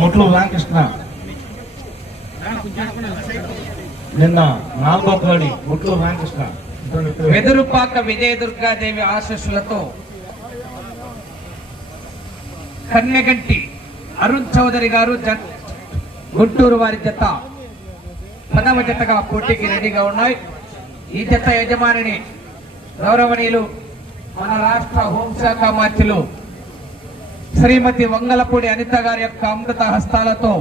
ముట్లు రామకృష్ణ నిన్న 4వ కోడి ముట్లు రామకృష్ణ వెదురుపాక విజయదుర్గాదేవి ఆశీస్సులతో కన్యగంటి అరుణ్ చౌదరి గారు గుంటూరు వారి జత 10వ జతగా పోటీకి రెడీగా ఉన్నాయి. ఈ జత యజమానిని గౌరవనీయులు మన రాష్ట్ర హోంశాఖ మంత్రులు శ్రీమతి వంగలపూడి అనిత గారి యొక్క అమృత హస్తాలతో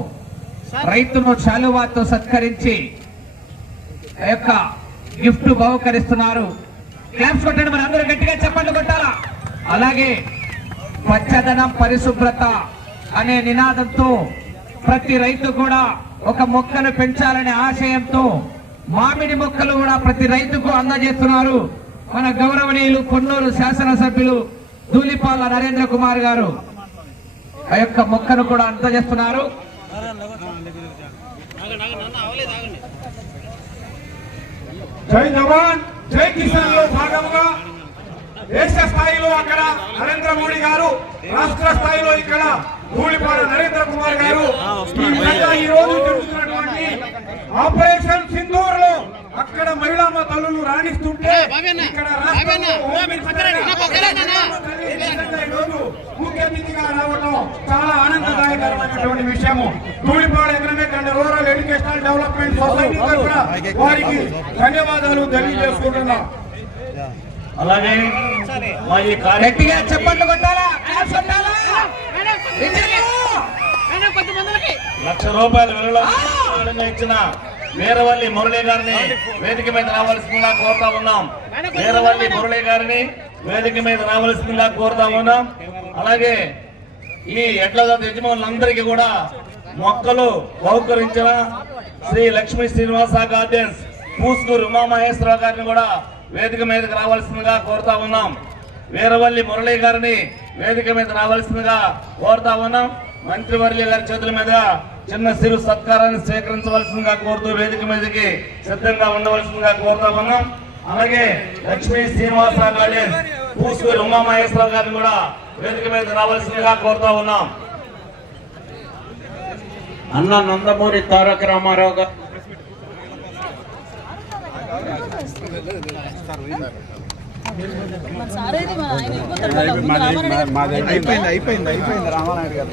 రైతును శాలువాతో సత్కరించి ఆ యొక్క గిఫ్ట్ బహుకరిస్తున్నారు. క్లాప్స్ కొట్టండి, మరి అందరూ గట్టిగా చెప్పండి కొట్టాలా. అలాగే పచ్చదనం పరిశుభ్రత అనే నినాదంతో ప్రతి రైతు కూడా ఒక మొక్కను పెంచాలనే ఆశయంతో మామిడి మొక్కలు కూడా ప్రతి రైతుకు అందజేస్తున్నారు. మన గౌరవనీయులు కొన్నూరు శాసనసభ్యులు ధూళిపాల నరేంద్ర కుమార్ గారు ఆ యొక్క మొక్కను కూడా అందజేస్తున్నారు. జై జవాన్ జై కిసాన్ లో భాగంగా దేశ స్థాయిలో అక్కడ నరేంద్ర మోడీ గారు, రాష్ట్ర స్థాయిలో ఇక్కడ ధూళిపాల నరేంద్ర కుమార్ గారు ఈ రోజు జరుగుతున్నటువంటి ఆపరేషన్ సింధూర్ లో అక్కడ మహిళా తల్లులు రాణిస్తుంటే ఇక్కడ ముఖ్య అతిథిగా రావడం చాలా ఆనందదాయకరమైనటువంటి విషయము. Dhulipala economic and rural educational development society తరఫున వారికి ధన్యవాదాలు తెలియజేసుకుంటున్నాం. అలాగే గట్టిగా చెప్పండి కొట్టాలా. ₹1,00,000 ఇచ్చిన వీరవల్లి మురళి గారిని వేదిక మీద రావాల్సిందిగా కోరుతా ఉన్నాం. వీరవల్లి మురళి గారిని వేదిక మీద రావాల్సిందిగా కోరుతా ఉన్నాం. అలాగే ఈ ఎడ్ల యజమానులందరికీ కూడా మొక్కలు బహుకరించిన శ్రీ లక్ష్మీ శ్రీనివాస గార్డెన్స్ పూస్కూరు ఉమామహేశ్వరరావు గారిని కూడా వేదిక మీదకి రావాల్సిందిగా కోరుతా ఉన్నాం. వీరవల్లి మురళి గారిని వేదిక మీద రావాల్సిందిగా కోరుతా ఉన్నాం. మంత్రివర్యుల గారి చేతుల మీద చిన్న సిరు సత్కారాన్ని స్వీకరించవలసిందిగా కోరుతూ వేదిక మీదకి సిద్ధంగా ఉండవలసిందిగా కోరుతా ఉన్నాం. అలాగే లక్ష్మీ శ్రీనివాస గార్డెన్స్ పూస్కూరు ఉమామహేశ్వరరావు గారిని కూడా వేదిక మీద రావాల్సిందిగా కోరుతా ఉన్నాం. అన్న నందమూరి తారక రామారావు గారు అయిపోయింది రామారాయుడు గారు.